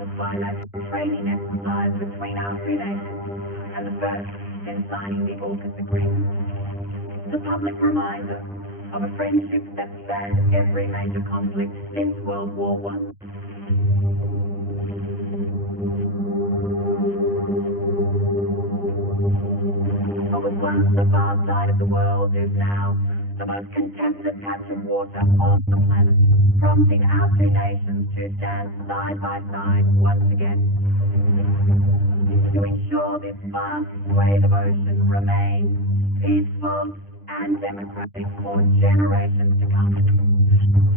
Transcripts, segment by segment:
a bilateral training exercise between our two nations, and the first in signing the AUKUS agreement. The public reminder of a friendship that spanned every major conflict since World War I. What was once the far side of the world is now the most contested patch of water on the planet, prompting our two nations to stand side by side once again. To ensure this vast swathe of ocean remains peaceful and democratic for generations to come.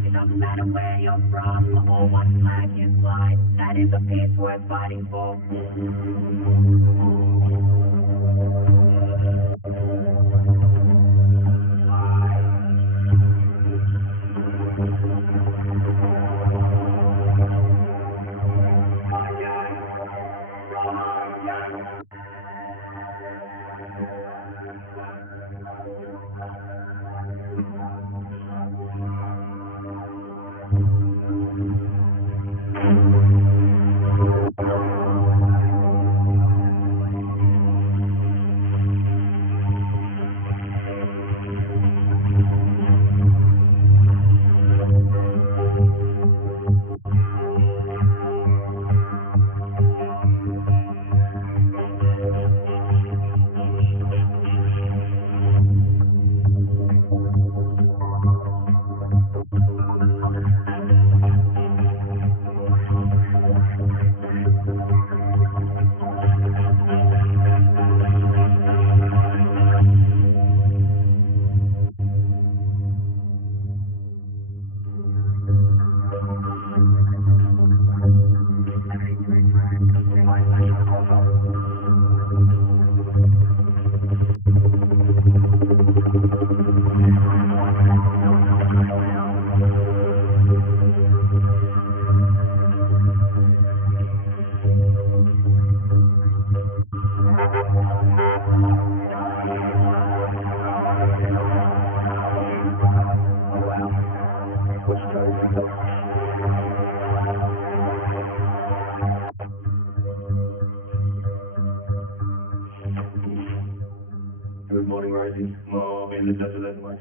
It doesn't matter where you're from or what flag you fly, that is a peace worth fighting for. Good morning, Rosie. Oh, I'm in the desert that night.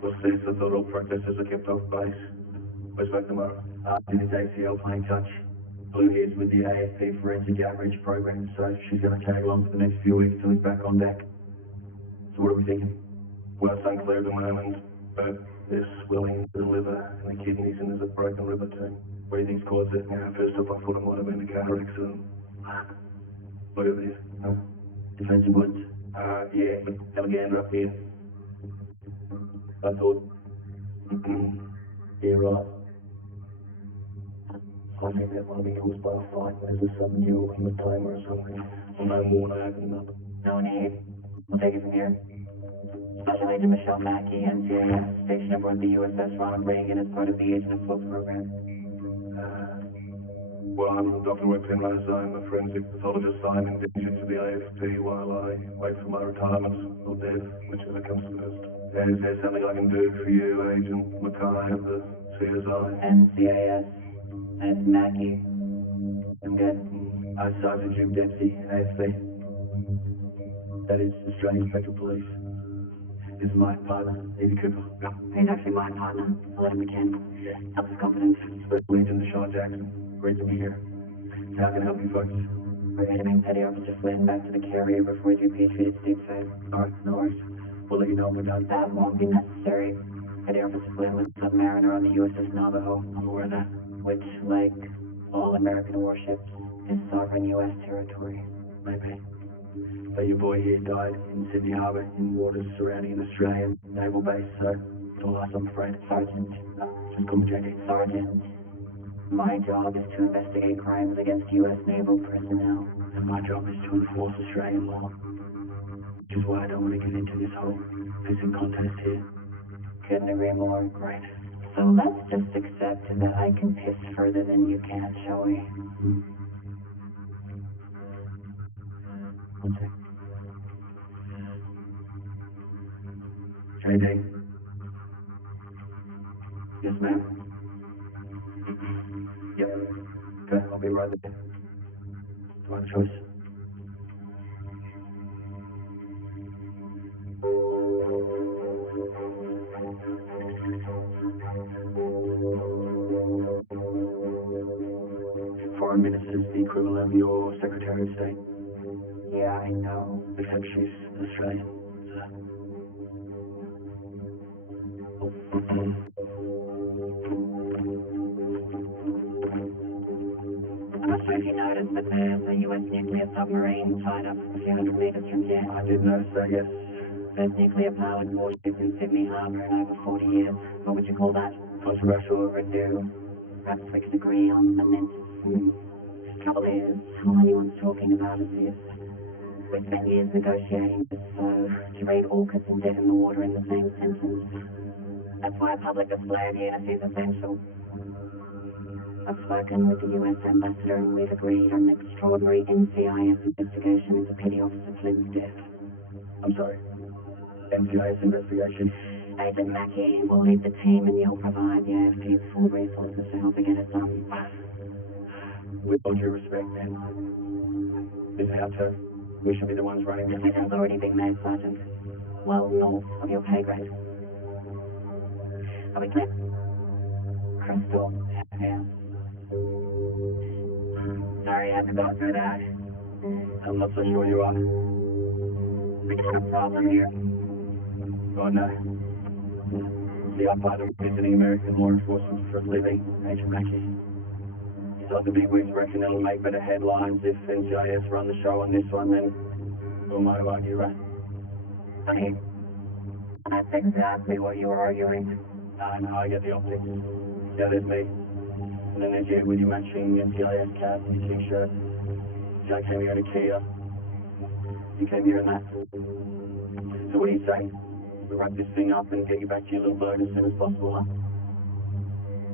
What's this? I thought all protesters are kept off base. Where's back tomorrow? In his ACL playing touch. Blue here's with the AFP Forensic Outreach Program, so she's going to tag along for the next few weeks till he's back on deck. So what are we thinking? Well, it's unclear at the moment, but there's swelling to the liver and the kidneys, and there's a broken liver too. What do you think's caused it? Yeah, first off, I thought it might have been a car accident. Look at this. Defensive woods. Yeah, Alexander up here. I thought. Yeah, right. I think that might be caused by a fight. There's a sudden neural hematoma or something. Well, no more, no open up. No need. We'll take it from here. Special Agent Michelle Mackey, NCIS, stationed aboard the USS Ronald Reagan as part of the Agent of Float program. Well, I'm Dr. Wexenrose. I'm a forensic pathologist. I'm indentured to the AFP while I wait for my retirement or death, whichever comes first. Is there something I can do for you, Agent Mackay of the CSI? NCIS. That's Mackey. I'm good. Sergeant Jim Dempsey, AFP. That is Australian Federal Police. This is my partner, Evie Cooper. He's actually my partner. I'll let him begin. Helps with confidence. Special Agent Deshaun Jackson. Great to be here. How can I help you folks? We're going to bring Petty Officer Flynn back to the carrier before he's repatriated stateside. Alright, no worries. We'll let you know when we're done. That won't be necessary. Petty Officer Flynn was a submariner on the USS Navajo. I'm aware of that. Which, like all American warships, is sovereign U.S. territory. Maybe. But your boy here died in Sydney Harbour in waters surrounding an Australian naval base, so it's all us, I'm afraid. Sergeant. Just call me JD. Sergeant. My job is to investigate crimes against U.S. naval personnel. And my job is to enforce Australian law. Which is why I don't want to get into this whole pissing contest here. Couldn't agree more. Great. So let's just accept that I can piss further than you can, shall we? One sec. JD. Yes, ma'am. Yep. Okay, I'll be right there. Do I have a choice? Foreign minister's the equivalent of your Secretary of State. Yeah, I know. Except she's Australian. I'm not sure if you noticed, but there's a U.S. nuclear submarine tied up a few hundred meters from here. I did notice that, yes. There's nuclear-powered warships in Sydney Harbour in over 40 years. What would you call that? Controversial. Overdue. Perhaps we could agree on the mint. Trouble is, all anyone's talking about is this. We spent years negotiating this, so to read AUKUS and dead in the water in the same sentence. That's why a public display of unity is essential. I've spoken with the US ambassador and we've agreed on an extraordinary NCIS investigation into Petty Officer Flynn's death. I'm sorry. NCIS investigation. Agent Mackey will lead the team and you'll provide the AFP's full resources to help her get it done. With all due respect, then, this is our turn. We should be the ones running this. Decision's already been made, Sergeant. Well north of your pay grade. Are we clear? Crystal. Yeah. Sorry I had to go through that. I'm not so sure you are. We got a problem here. Oh, no. See, I'm part of visiting American law enforcement for a living, Agent Mackey. So the bigwigs reckon it'll make better headlines if NCIS run the show on this one, then who am I to argue, right? Okay. That's exactly what you were arguing. No, I get the optics. Yeah, there's me. And then there's you with your matching NCIS cap and your t-shirt. See, I came here in a Kia. You came here in that. So what do you say? We wrap this thing up and get you back to your little boat as soon as possible, huh?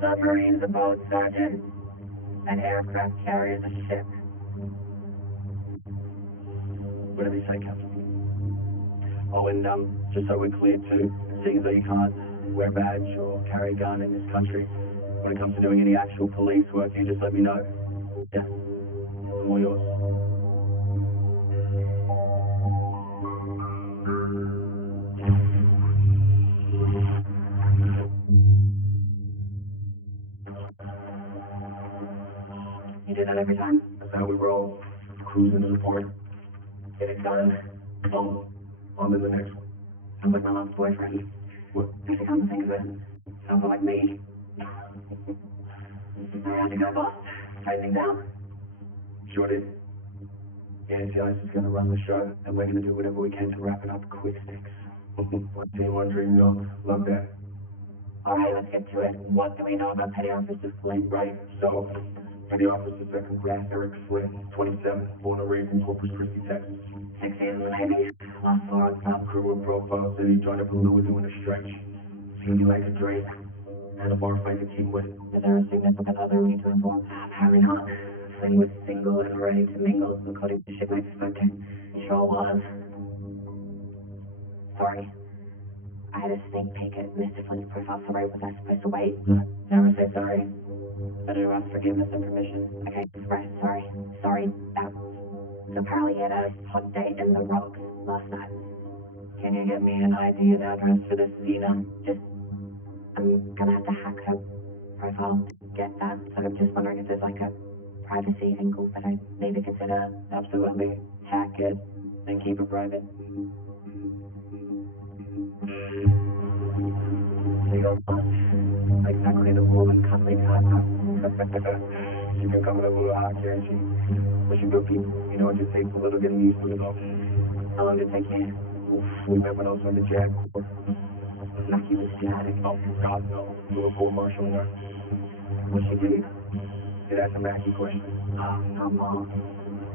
Submarine's a boat, Sergeant. An aircraft carrier's a ship. What do they say, Captain? Oh, and just so we're clear too, seeing that you can't wear a badge or carry a gun in this country, when it comes to doing any actual police work, you just let me know. Yeah? I'm all yours. You do that every time? That's how we roll. Cruising to the port. Get it done. Oh, on to the next one. I'm with my last boyfriend. What? Actually, come to think of it, sounds like me. I had to go, boss. Write things down. Sure did. The NCIS is going to run the show, and we're going to do whatever we can to wrap it up quick sticks. One team, one dream, y'all. Love that. All right, let's get to it. What do we know about Petty Officer Flynn? Right, so, Petty Officer Second Class Eric Flynn, 27, born and raised in Corpus Christi, Texas. 6 years in the Navy. Last 4 on top. Career profile said he joined up with Lou doing a stretch. Seen you like a Drake. And a bar fight to keep with. Is there a significant other we need to inform? Apparently not. Flynn was single and ready to mingle, according to shipmates spoke to. He sure was. Sorry. I had a sneak peek at Mr. Flynn's profile. Sorry, was I supposed to wait? Never say sorry. Better ask forgiveness and permission. Okay, right, sorry. Sorry, that. So apparently he had a hot date in the rocks last night. Can you get me an ID and address for this Zena? I'm gonna have to hack her profile to get that. So I'm just wondering if there's like a privacy angle that I need to consider. Absolutely. Hack it, then keep it private. There you go, boss. Exactly the warm and cuddly type. She been coming up with a hot here, and but she good people. You know, it just takes a little getting used to it all. How long did it take you? We met when I was on the JAG Corps. Lucky was static. Oh, God, no. We were full marshaling her. What'd she do? Yeah, that's a Mackie question. Oh, come on.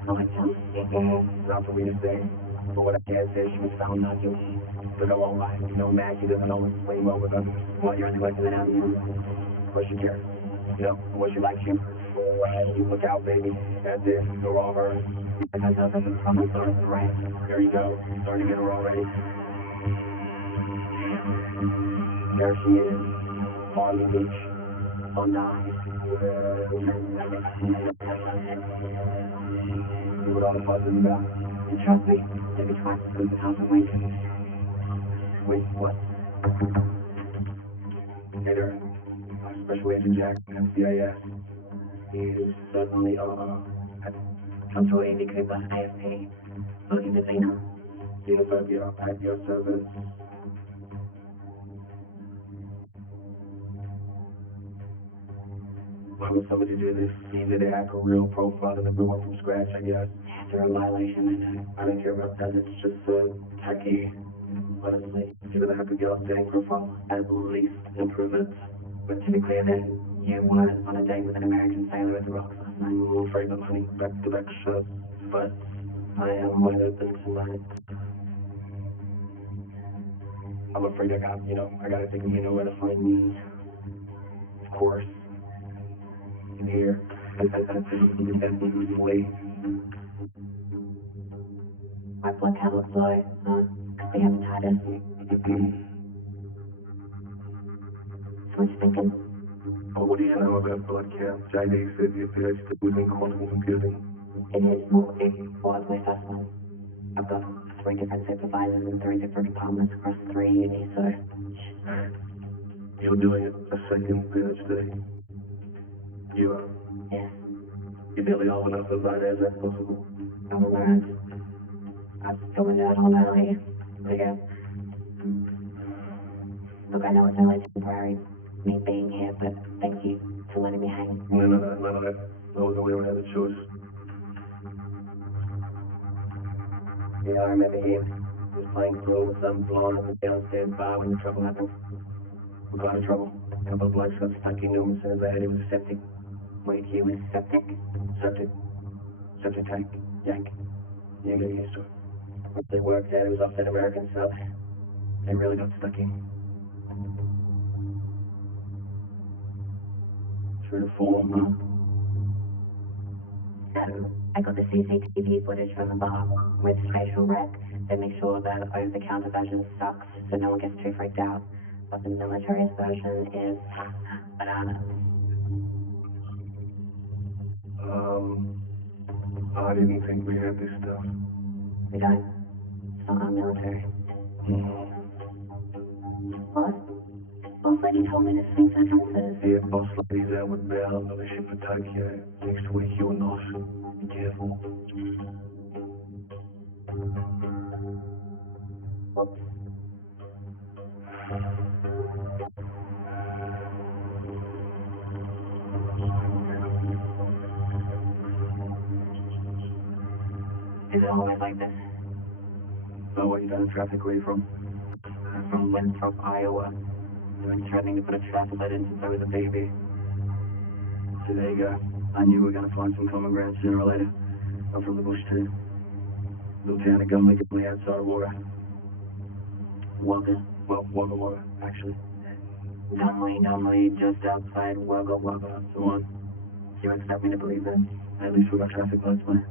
Oh, I tell you. Not for me to say. But what I can say is she was found not guilty. But I won't lie. You know, Mackie doesn't always play well with others. What, you're collecting it out here? But she cares. You know, what she likes you. You look out, baby. That's it. You're all hers. If I tell her the promise or the right? There you go. Starting to get her already. There she is. On the beach. Oh, die. What all the fuss is about? And trust me, it'd be twice as good as half a week. Wait, what? Hey there. Special Agent Jack, NCIS. You certainly are. Control Andy Cooper, AFP. Looking for Zena. Xenophobia at your service. Why would somebody do this? Easy to hack a real profile and everyone from scratch, I guess. It's a violation, I know. I don't care about that, it's just tacky. Honestly, see what the heck with your updating profile? At least improvements. But to be clear then, you weren't on a date with an American sailor at the rocks last night. I'm afraid not, honey. Back-to-back shots. But I am wide open tonight. I'm afraid I gotta think you know where to find me. Of course. In here. Endlessly. My blood count looks low, huh? The hepatitis. So what you thinking? Oh, what do you know about blood count? JD said your PhD was in quantum computing. It was my first one. I've got 3 different supervisors in 3 different departments across 3 unis, so... You're doing a second PhD. You are. Yes, You're nearly old enough to vote. Is that possible? I will learn. I'm going out all early. Again. Look, I know it's only temporary, me being here, but thank you for letting me hang. No. I wasn't aware I had a choice. Yeah, I remember him. He was playing pool with some blonde in the downstairs bar when the trouble happened. What kind of trouble? A couple of blokes got stuck in him as soon as they heard he was septic. Wait, he was septic? Septic tank. Jack. You get used to it. Once they worked out, it was off that American sub. They really got stuck in. True to form, huh? So, I got the CCTV footage from the bar with facial rec. They make sure that over-the-counter version sucks so no one gets too freaked out. But the military's version is bananas. I didn't think we had this stuff. We don't. It's not our military. What? Boss lady told me to think sentences. Yeah, boss lady's outward bound on a ship for Tokyo. Next week you're not. Be careful. Whoops. Is it always like this? Oh, what, you done traffic where you from? I'm from Winthrop, Iowa. They've been threatening to put a trap led in since I was a baby. So there you go. I knew we were going to find some common ground sooner or later. I'm from the bush too. Little town of Gumley outside of Wagga. Wagga? Well, Wagga, actually. Gumley, just outside Wagga Wagga. So on. You expect me to believe this? At least we got traffic lights, mate.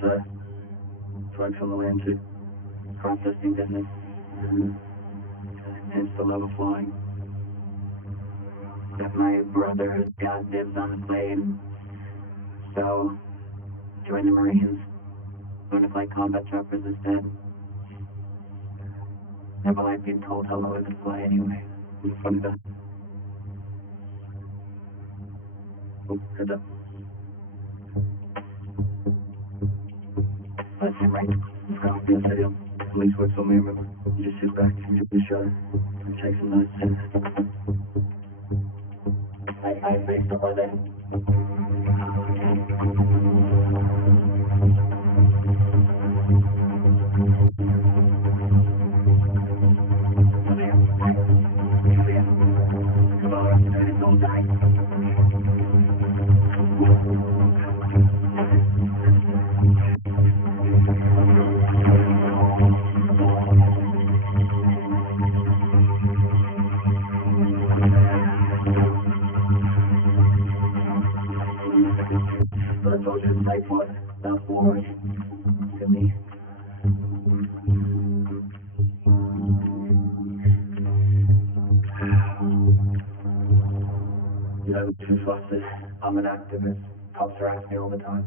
So, folks on the land too. Processing business. Hence the love of flying. If my brother got dibs on the plane, so join the Marines. Learn to fly combat choppers instead. Never like being told how low I could fly anyway. It's funny that. Oh, head up. Let's head right. Let's go. Yes, I do. Police works on me, remember? You just sit back, enjoy the show, and take some notes. I faced the weather. Come on, don't die. busted. I'm an activist. Cops harass me all the time.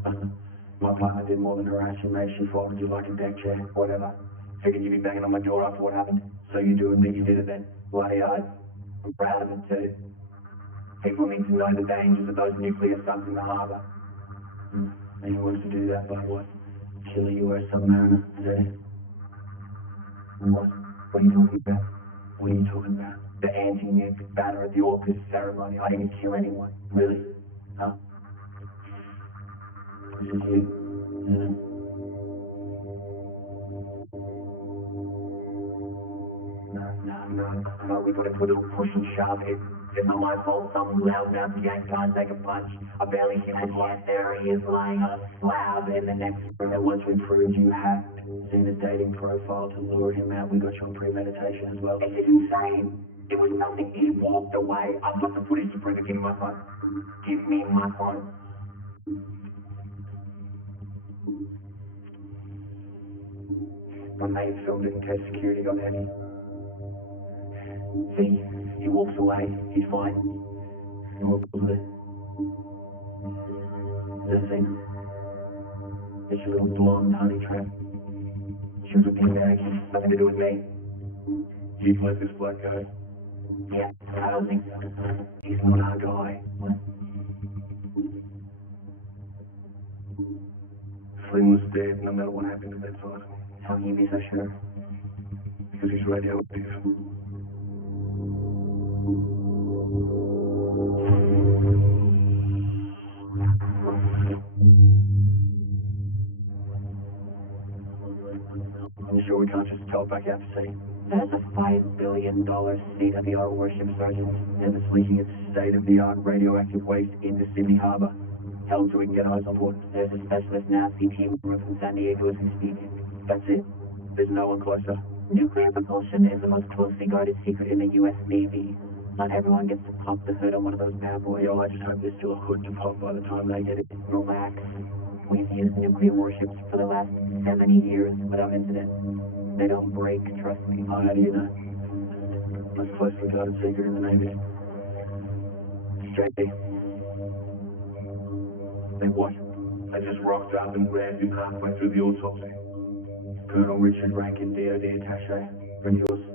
My partner did more than harass you, mate. She folded you like a deck chair. Whatever. Figured you'd be banging on my door after what happened. So you do admit you did it then. Bloody oath. I'm proud of it too. People need to know the dangers of those nuclear subs in the harbour. And you wanted to do that by what? Kill a US submariner? What? What are you talking about? What are you talking about? The anti-nuke banner at the AUKUS ceremony. I didn't kill anyone. Really? Huh? This is you, isn't it? No, we got into a little push and shove. It's not my fault. Some loudmouth yank can't take a punch. I barely hit his head. There he is lying on a slab in the next room. And once we proved you had seen his dating profile to lure him out, we got you on premeditation as well. It is insane. It was nothing. He walked away. I've got the footage to prove it. Give me my phone. Give me my phone. My mate filmed it in case security got heavy. See, he walks away. He's fine. And what was it? That thing. It's your little blonde honey trap. She was a pinbag. Nothing to do with me. He's like this black guy. Yeah, I don't think so. He's not our guy. What? Flynn was dead no matter what happened at that time. How can you be so sure? Because he's radioactive. I'm sure we can't just go back out to sea. There's a $5 billion state-of-the-art warship surgeon, and it's leaking its state-of-the-art radioactive waste into Sydney Harbour. Tell him so we can get eyes on board. There's a specialist Nazi team from San Diego as we speak. That's it. There's no one closer. Nuclear propulsion is the most closely guarded secret in the U.S. Navy. Not everyone gets to pop the hood on one of those bad boys. Yo, I just hope there's still a hood to pop by the time they get it. Relax. We've used nuclear warships for the last 70 years without incident. They don't break, trust me. Oh, how do you know? Most closely guarded secret in the Navy. Straight. They what? They just rocked up and grabbed him halfway through the autopsy. Colonel Richard Rankin, DOD attaché. Friend of yours.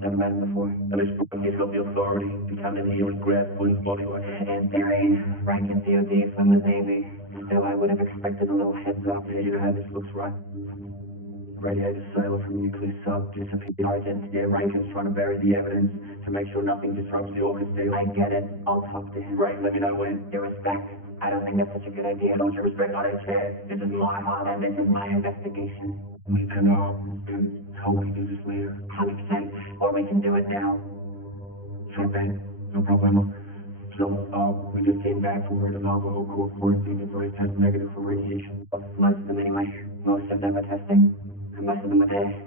Never met him before. And he's got the authority to come in here and grab Flynn's body like that. In theory, Rankin DOD from the Navy. Still, I would have expected a little heads up. You know how this looks, right? Radiator sailor from nuclear sub disappeared. Identity. Rankin's trying to bury the evidence to make sure nothing disrupts the AUKUS deal. I get it. I'll talk to him. Great, let me know when. Your respect. I don't think that's such a good idea. Don't you respect? I don't care. This is my heart and this is my investigation. We can how we do this later. 100%. Or we can do it now. Sure, Ben. No problem. So, we just came back from an alcohol court quarantine and both test negative for radiation. Most of them anyway. Most of them are testing. And most of them are dead.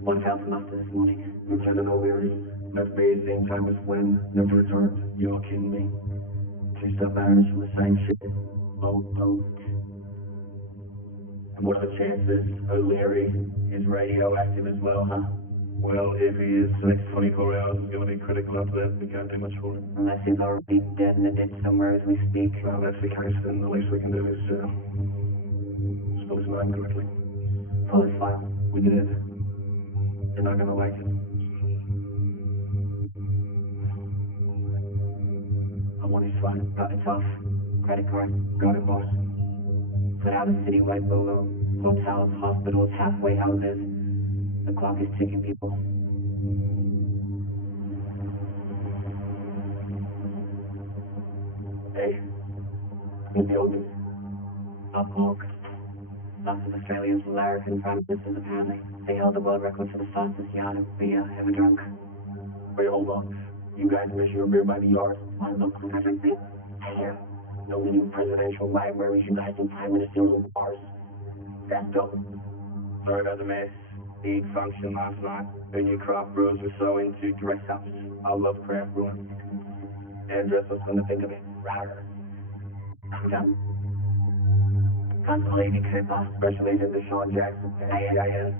One fell from after this morning. Lieutenant O'Leary, left base same time as Flynn, never returned. You're kidding me? Two submariners from the same ship. Oh. And what are the chances O'Leary is radioactive as well, huh? Well, if he is, the next 24 hours is going to be critical. After that, we can't do much for him. Unless he's already dead in a ditch somewhere as we speak. Well, if that's the case, then the least we can do is spell his name correctly. Pull his file. We did. You're not going to like it. I want his phone. Got it off. Credit card. Got it, boss. Put out a citywide logo. Hotels, hospitals, halfway houses. The clock is ticking, people. Hey, In the open. up walk. Lots of Australians and American prime ministers apparently. They held the world record for the fastest yard of beer ever drunk. Wait, hold on. You guys measure your beer by the yard. One look, I drink beer. Here. No new presidential libraries uniting prime ministerial and bars. That's dope. Sorry about the mess. Big function last night. The new craft brewers were so into dress-ups. I love craft brewing. Hairdressers couldn't think of it. Rawr. I'm done. Constable Amy Cooper. Special Agent Deshaun Jackson, NCIS.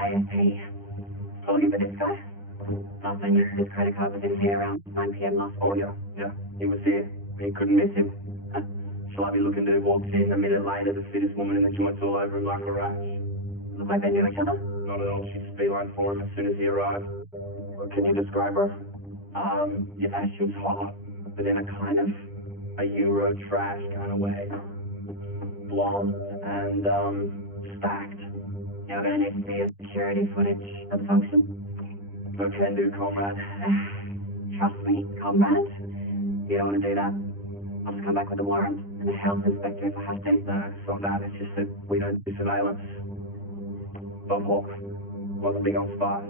ASP. Looking for this guy. Last I knew, his credit card was in here around 9 p.m. last Oh, night. yeah, he was here. He couldn't miss him. Shall I be looking to walk in a minute later, the fittest woman in the joints all over him like a rash? Look like they knew each other. Not at all. She's beeline for him as soon as he arrived. Well, can you describe her? Yeah, she was hot, but in a kind of A Euro trash kind of way. Blonde and, stacked. You're gonna need to see a security footage of the function. No can do, comrade. Trust me, comrade. You don't want to do that. I'll just come back with a warrant and a health inspector if I have to. No, it's not that. It's just that we don't do surveillance. Bob Hawk was big on spies.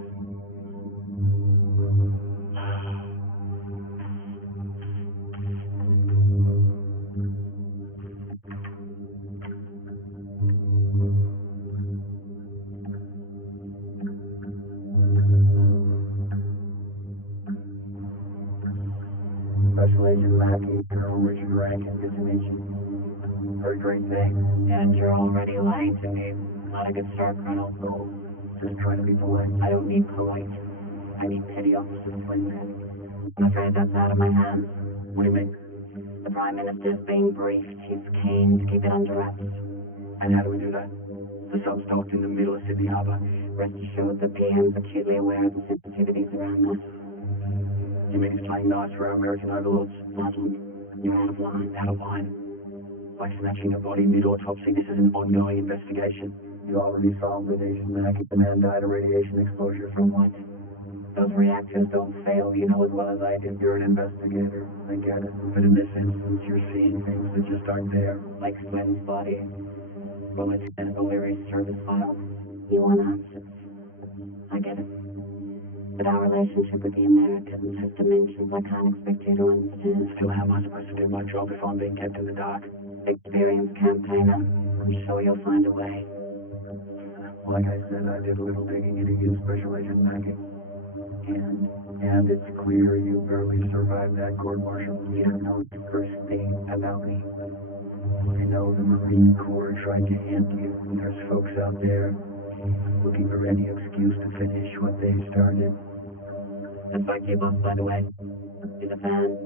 Special Agent Mackey, Colonel Richard Rankin, good to meet you. Heard great things. And you're already lying to me. Not a good start, Colonel. No, just trying to be polite. I don't need polite. I need petty officers like that. I'm afraid that's out of my hands. What do you mean? The Prime Minister's being briefed. He's keen to keep it under wraps. And how do we do that? The sub's docked in the middle of Sydney Harbour. Rest assured the PM's acutely aware of the sensitivities around this. You mean he's playing nice for our American overlords? Ludlam, you're out of line. Out of line? Like snatching a body mid-autopsy, this is an ongoing investigation. You already solved it, Agent Mackey. The man died of radiation exposure from what? Those reactors don't fail, you know as well as I do. You're an investigator. I get it. But in this instance, you're seeing things that just aren't there. Like Slim's body. Well, Lieutenant O'Leary's service files. You want answers. I get it. But our relationship with the Americans has dimensions I can't expect you to understand. Still, how am I supposed to do my job if I'm being kept in the dark? Experienced campaigner. I'm sure you'll find a way. Like I said, I did a little digging into you, Special Agent Mackey. And it's clear you barely survived that court-martial. You don't know the first thing about me. I know the Marine Corps tried to end you. There's folks out there looking for any excuse to finish what they started. Just like your boss, by the way. He's a fan.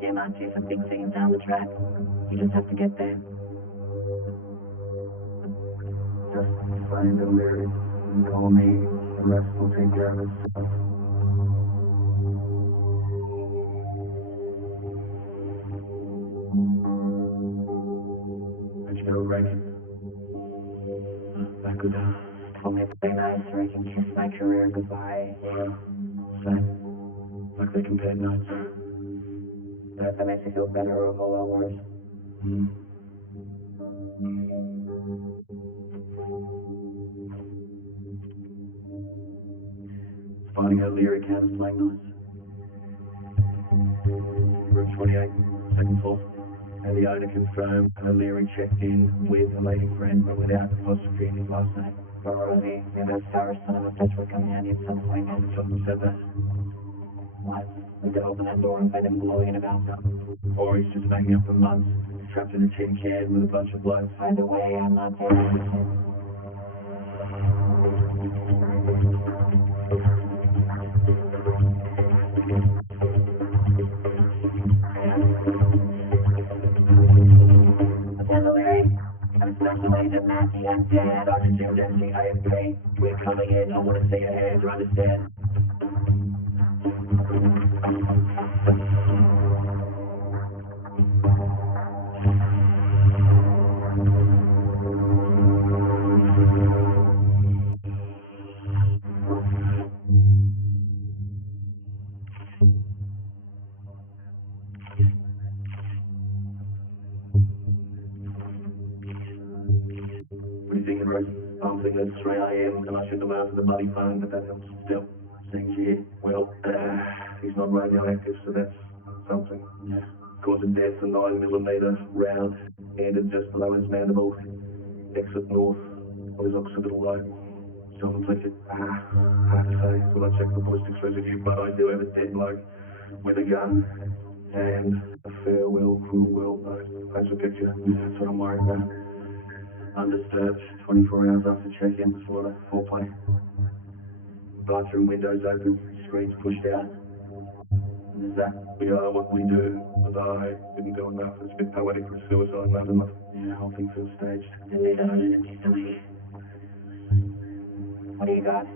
He might do some big things down the track. You just have to get there. Just find a lyric and call me. The rest will take care of itself. How'd you go, Rankin? That good? Told me to play nice so I can kiss my career goodbye. Same. Like they compared notes. If that makes you feel better or a whole lot worse. Finding O'Leary count is playing nice. Room 28, second floor. And the owner confirmed O'Leary checked in with a lady friend, but without apostrophe in his last name. Rosie, you're that sour son of a bitch would come handy at some point. Someone said that. What? We could open that door and find him blowing it about them. Or he's just banging up for months, trapped in a tin can with a bunch of blokes. Either way, I'm not there. Special Agent Mackey, I'm dead. Sergeant Jim Dempsey, AFP. We're coming in. I want to see your hands, you understand? What are you thinking, Rose? I'm thinking it's 3 a.m. and I shouldn't have answered the bloody phone, but that helps still. Things here. Well, he's not radioactive, so that's something. Cause of death, a 9mm round, ended just below his mandible. Exit north of his occipital lobe. Self-inflicted. Hard to say. Well, I checked the ballistics residue, but I do have a dead bloke with a gun and a farewell cruel world note. That's a picture. That's what I'm worried about. Undisturbed 24 hours after check-in before the foreplay. Bathroom windows open, reads pushed out. Is that? We are what we do, but I didn't do enough. It's a bit poetic for suicide, not enough. Yeah, the whole thing feels staged. And they don't identity something. What do you got?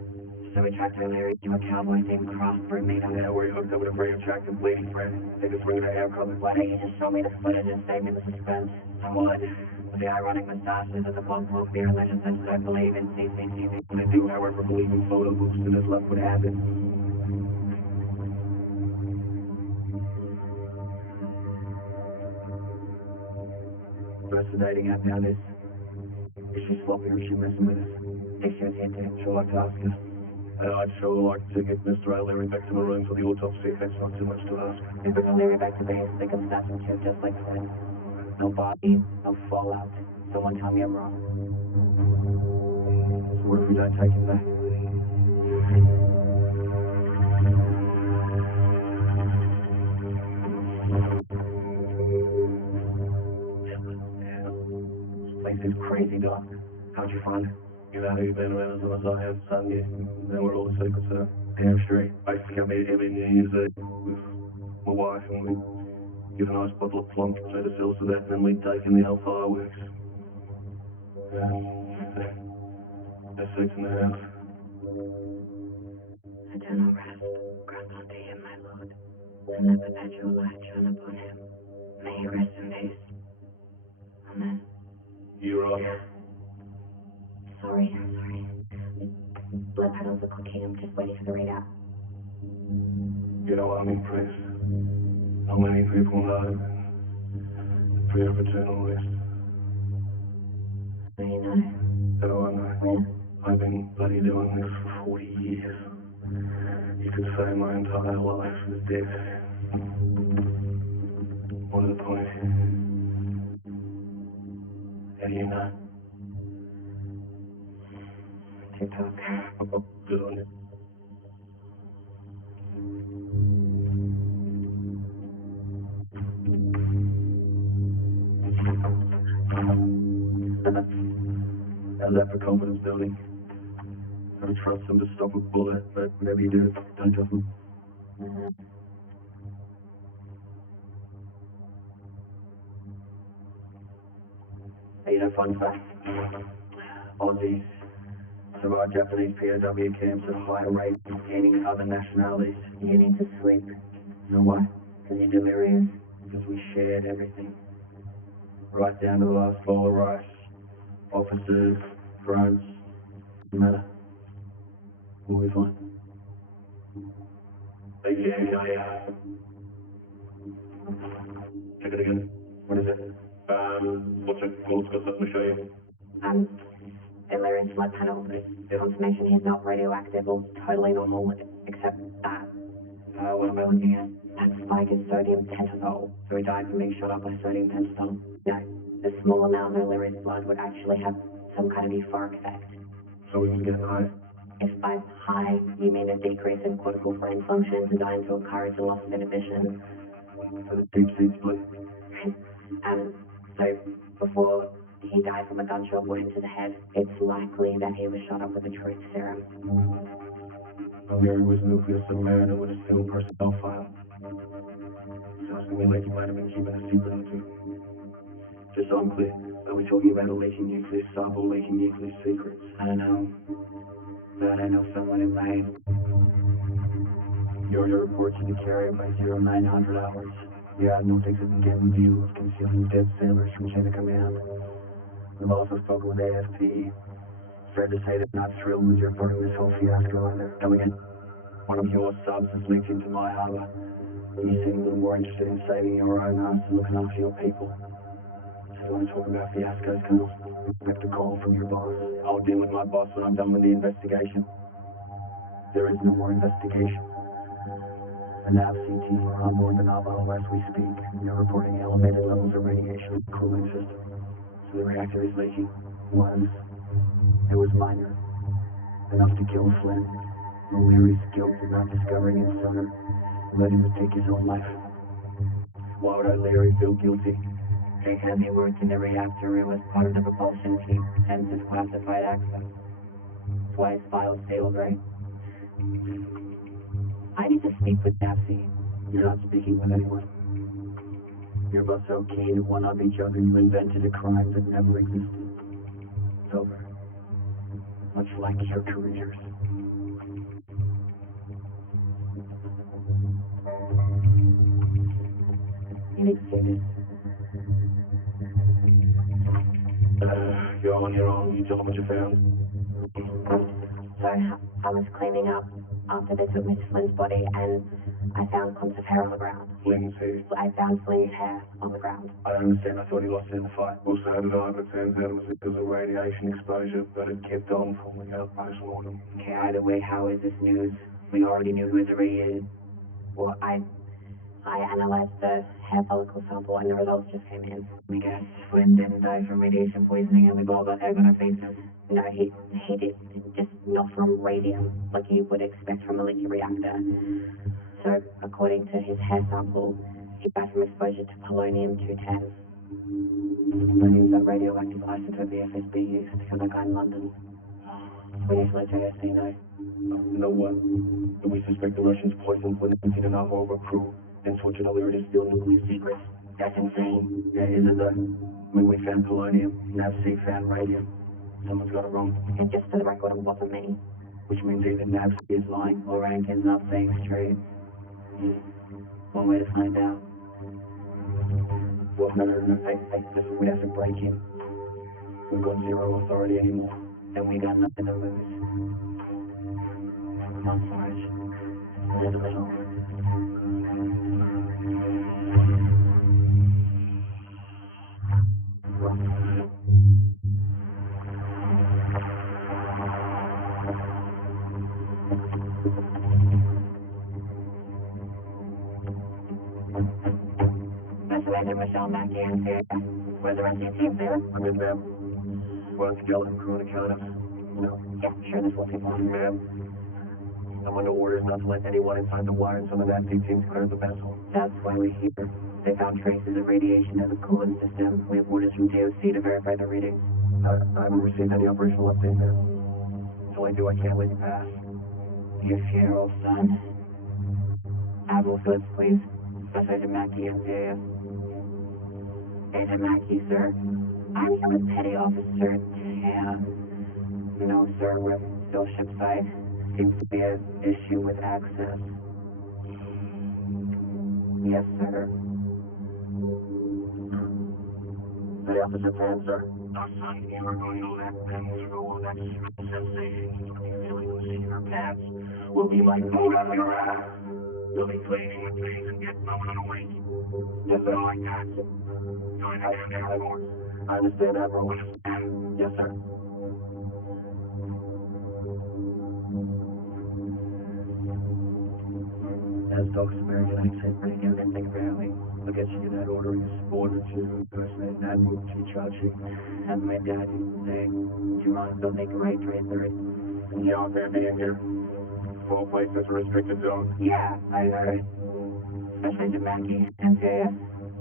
So we tracked Larry to a cowboy-themed crossroom meetup. Yeah, we're hooked up with a very attractive bleeding friend. Take a swing at our color. Why don't you just show me the footage and save me the suspense? What? With the ironic moustaches and the bump beer legends that don't believe in CCTV. When I do, however, believe in photo booths, then that's left what happened. That's the dating app now, this. Is she sloppy or is she messing with us? If she was here too. She'll like to ask us. I'd sure like to get Mr. O'Leary back to the room for the autopsy if that's not too much to ask. If we can Larry back to base, they can snatch him too, just like Flynn. No body, no fallout. Someone tell me I'm wrong. So what if we don't take him back? Place is crazy, Doc. How'd you find it? You know, you've been around as long as I have, son. You know where all the secrets are. Damn straight. Basically, I met every New Year's Eve with my wife, and we give a nice bottle of plum, trade ourselves to that, and then we'd take in the old fireworks. There's seats in the house. Eternal rest, grant unto him, my Lord, and let perpetual light shine upon him. May he rest in peace. Amen. You're right. Sorry. Blood petals look okay, I'm just waiting for the readout. You know, I'm impressed. Not many people know the prayer of eternal rest. How do you know? How do I know? Well, I've been bloody doing this for 40 years. You could say my entire life is death. What are the point? How do you know? TikTok. Oh, good on you. How's that for confidence building? I don't trust him to stop a bullet, but whatever you do, don't trust him. Hey, you know, fun fact. Aussies survive Japanese POW camps at a higher rate than any other nationalities. You need to sleep. Know why? Because you're delirious. Because we shared everything. Right down to the last bowl of rice. Officers, grunts, no matter. We'll be fine. Yeah. Check it again. What is it? What's it called? Got something to show you. Delirious blood panel. Confirmation he's not radioactive or totally normal, except that. What am I looking at? That spike is sodium pentothal, so he died from being shot up by sodium pentothal. No, the small amount of O'Leary's blood would actually have some kind of euphoric effect. So we can get high. If by high you mean a decrease in cortical brain function designed to encourage a loss of inhibition. So the deep sea split. So before he died from a gunshot wound to the head, it's likely that he was shot up with a truth serum. O'Leary was a nuclear submariner with a single personnel file. Sounds to me like he might have been keeping a secret or two. Just so I'm clear, are we talking about a leaking nuclear sub or leaking nuclear secrets? I don't know. But I know someone who might. You already reported the carrier by 0900 hours. The Admiral takes a dim view of concealing dead sailors from chain of command. We've also spoken with AFP. Fair to say they're not thrilled with your part of this whole fiasco either. Coming in. One of your subs has leaked into my harbor. You seem a little more interested in saving your own ass than looking after your people. So you want to talk about fiascos, Colonel? Expect a call from your boss. I'll deal with my boss when I'm done with the investigation. There is no more investigation. The nav CT are on board the Navajo as we speak. They're reporting elevated levels of radiation in the cooling system. So the reactor is leaking. It was minor. Enough to kill Flynn. O'Leary's guilt in not discovering it sooner led him to take his own life. Why would O'Leary feel guilty? They said they worked in the reactor room as part of the propulsion team. Sensitive classified access. That's why his file's sealed, right? I need to speak with Daphne. You're not speaking with anyone. You're both so keen to one-up each other, you invented a crime that never existed. It's over. Much like your careers. You need to see this. You're on your own. You tell them what you found. So I was cleaning up after they took Miss Flynn's body, and I found clumps of hair on the ground. Flynn's here. I found Flynn's hair on the ground. I understand. I thought he lost it in the fight. Well, so did I, but it turns out it was because of radiation exposure, but it kept on falling out post-mortem. Okay, either way, how is this news? We already knew who was irradiated. Well, I analyzed the hair follicle sample, and the results just came in. I guess Flynn didn't die from radiation poisoning, and we've all got egg on our faces. No, he did, just not from radium, like you would expect from a leaky reactor. So, according to his hair sample, he died from exposure to polonium-210. Polonium's a radioactive isotope the FSB used to kill that guy in London. We need to let JSC know. You know what? Do we suspect the Russians poisoned when they in our over crew and tortured O'Leary to steal nuclear secrets? That's insane. Yeah, is it though? When we found polonium, NAVC found radium. Someone's got it wrong. And just for the record, it wasn't me. Which means either NAVC is lying Or Rankin's not saying straight. One way to find out. Well, no. Hey, listen, we have to break in. We've got zero authority anymore. And we got nothing to lose. Not so much. There's a little. That's Amanda Michelle back in here. Where's the rest of your team, there? I'm in, ma'am. Well, skeleton crew and accountants. No, Yeah, sure, that's what people want. ma'am. I'm under orders not to let anyone inside the wire until the NAVC team's cleared the vessel. That's why we're here. They found traces of radiation in the coolant system. We have orders from DOC to verify the readings. I haven't received any operational update, ma'am. Until I do, I can't let you pass. Your funeral, son. Admiral Phillips, please. Special Agent Mackey, NCIS. Agent Mackey, sir. I'm here with Petty Officer Tan. No, sir, we're still shipside. Seems to be an issue with access. Yes, sir. Petty Officer Tan, sir. Our son, you are going to let them through all that sensation. You'll be feeling the seat in our pants. We'll be like, hold on your ass. We'll be cleaning with things and get moving in a week. Yes, sir. Like that. Join the damn Air Force. I understand, Admiral. Yes, sir. As Doc American said, bring everything family. I'll get you that order in order to impersonate Admiral Chichachi. Have my dad say, do you mind if they'll make a right to 8:30? You all fair being here. Full place is a restricted zone. Yeah, I heard. Special Agent Mackey, NCIS.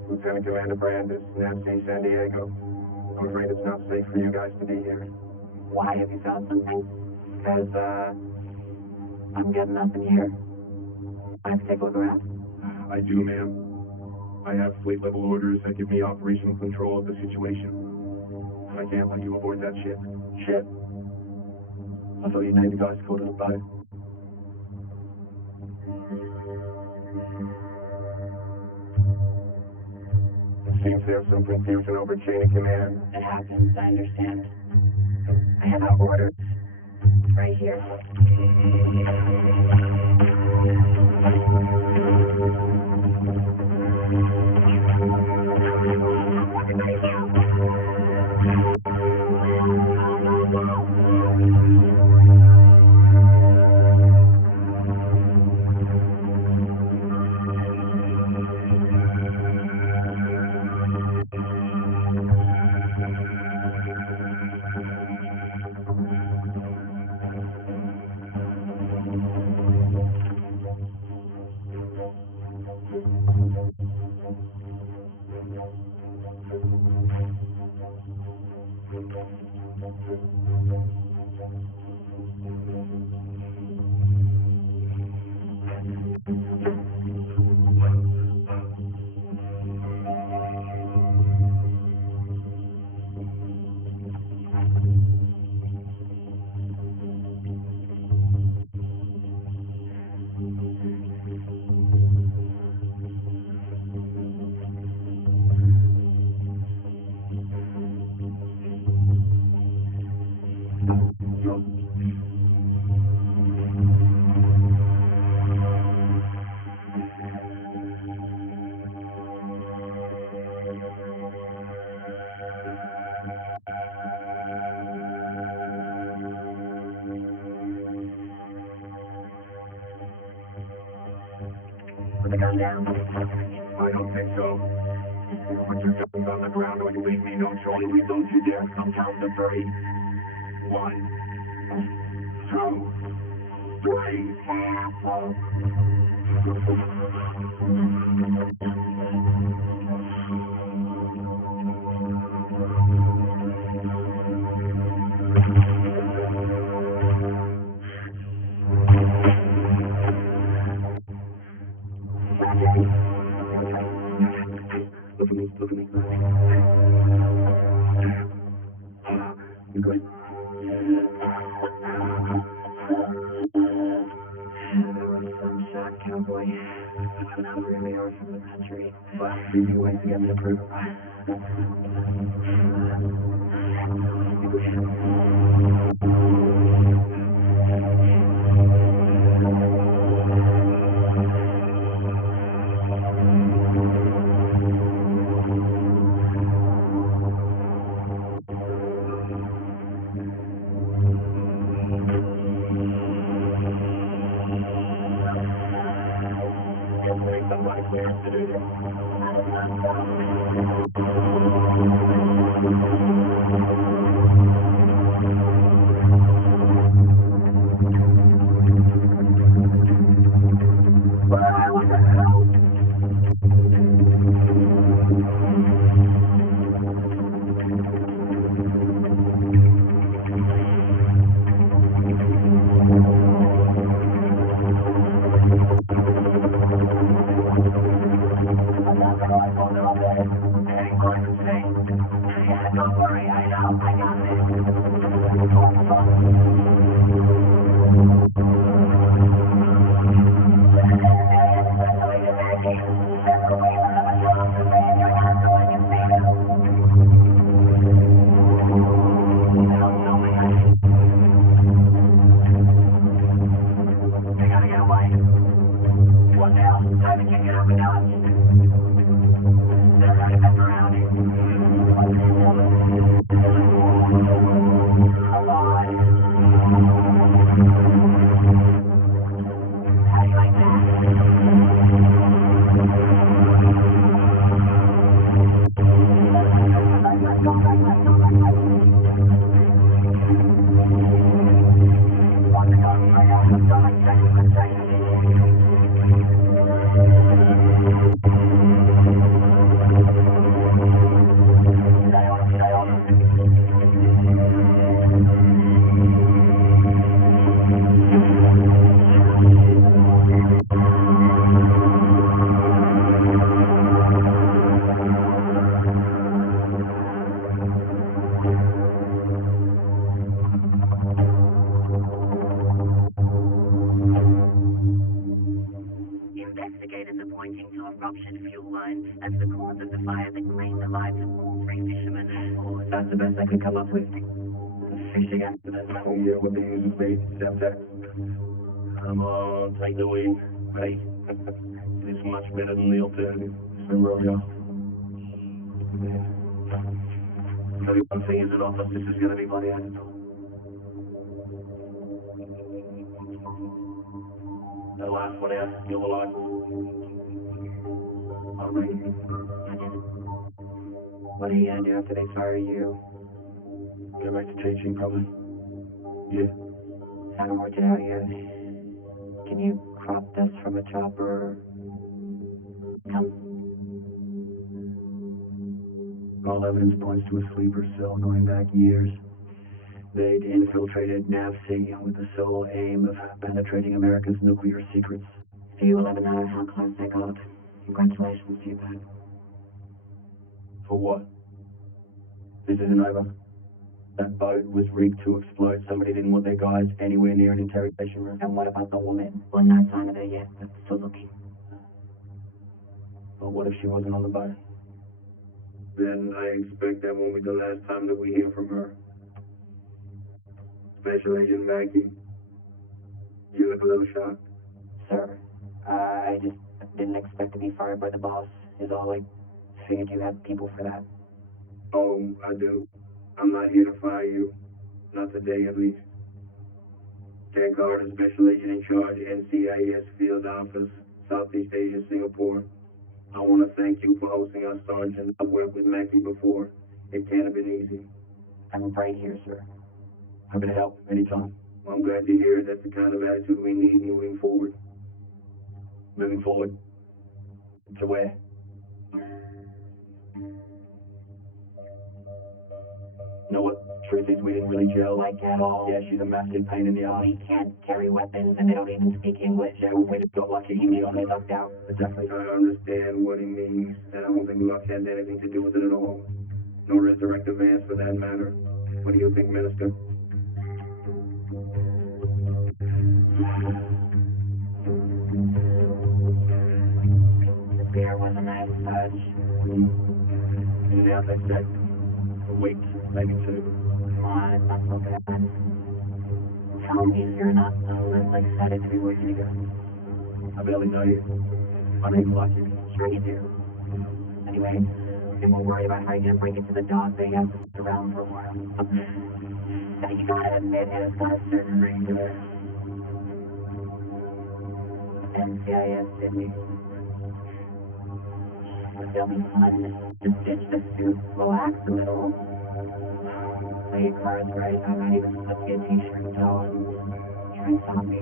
Lieutenant Commander Brandis, NAVC San Diego. I'm afraid it's not safe for you guys to be here. Why, have you found something? Because, I'm getting nothing here. I have to take a look around. I do, ma'am. I have fleet-level orders that give me operational control of the situation. I can't let you aboard that ship. Shit. I thought you named the guys called it a boat. Seems there's some confusion over chain of command. It happens, I understand. I have our orders right here. put the gun down. I don't think so. Put your guns on the ground or you leave me no choice. Don't you dare come count to 3. 1, 2, 3. Careful. Look at me, look at me. You good? Some shot, cowboy. Not really are from the country. But easy ways to get the proof. Somebody clears to do this. Don't worry, I know, I got You gotta get away. What the hell? Time to kick it up a notch. They're running back around it. Come on. How do you like Investigators are pointing to a ruptured fuel line as the cause of the fire that claimed the lives of all 3 fishermen. Oh, that's the best I could come up with. Fishing accident. Oh yeah, what they use is made Semtex. Come on, take the win. Hey, this is much better than the alternative. So rodeo. Tell you one thing, is it office? This is going to be bloody accidental. The last one out, you're the light. All right. What are you gonna do after they fire you? Go back to teaching, probably. Yeah. Haven't worked it out yet. Can you crop dust from a chopper? Come. All evidence points to a sleeper cell going back years. They'd infiltrated NAVC with the sole aim of penetrating America's nuclear secrets. You will ever know how close they got. Congratulations to you both. For what? This isn't over. That boat was rigged to explode. Somebody didn't want their guys anywhere near an interrogation room. And what about the woman? Well, no sign of her yet, but still looking. Well, what if she wasn't on the boat? Then I expect that won't be the last time that we hear from her. Special Agent Maggie. You look a little shocked. Sir, I just didn't expect to be fired by the boss, is all. I figured you had people for that. Oh, I do. I'm not here to fire you. Not today, at least. Ken Carter, Special Agent in Charge, NCIS Field Office, Southeast Asia, Singapore. I want to thank you for hosting our sergeant. I've worked with Mackie before. It can't have been easy. I'm right here, sir. Happy to help anytime. Well, I'm glad to hear that's the kind of attitude we need moving forward. Moving forward. To where? You know what? Truth is, we didn't really gel. Like at all. Yeah, she's a massive pain in the ass. We can't carry weapons and they don't even speak English. Yeah, we just got lucky. You need to be looked out. Exactly. I understand what he means, and I don't think luck has anything to do with it at all. Nor is direct advance for that matter. What do you think, Minister? The beer was a nice touch. Yeah, they said a week, maybe two. Come on, it's not so bad. Tell me if you're not like excited to be with you. I barely know you. I don't even like you. Sure you do. Anyway, we won't worry about how you're gonna break into the dog. They have to sit around for a while. Now you gotta admit it's got a certain ring to it. NCIS, Sydney. It'll be fun. Just ditch the suit, relax a little. Play your cards right. I might even slip you a t-shirt so and try and stop me.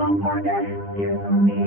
Oh, partner, here's me.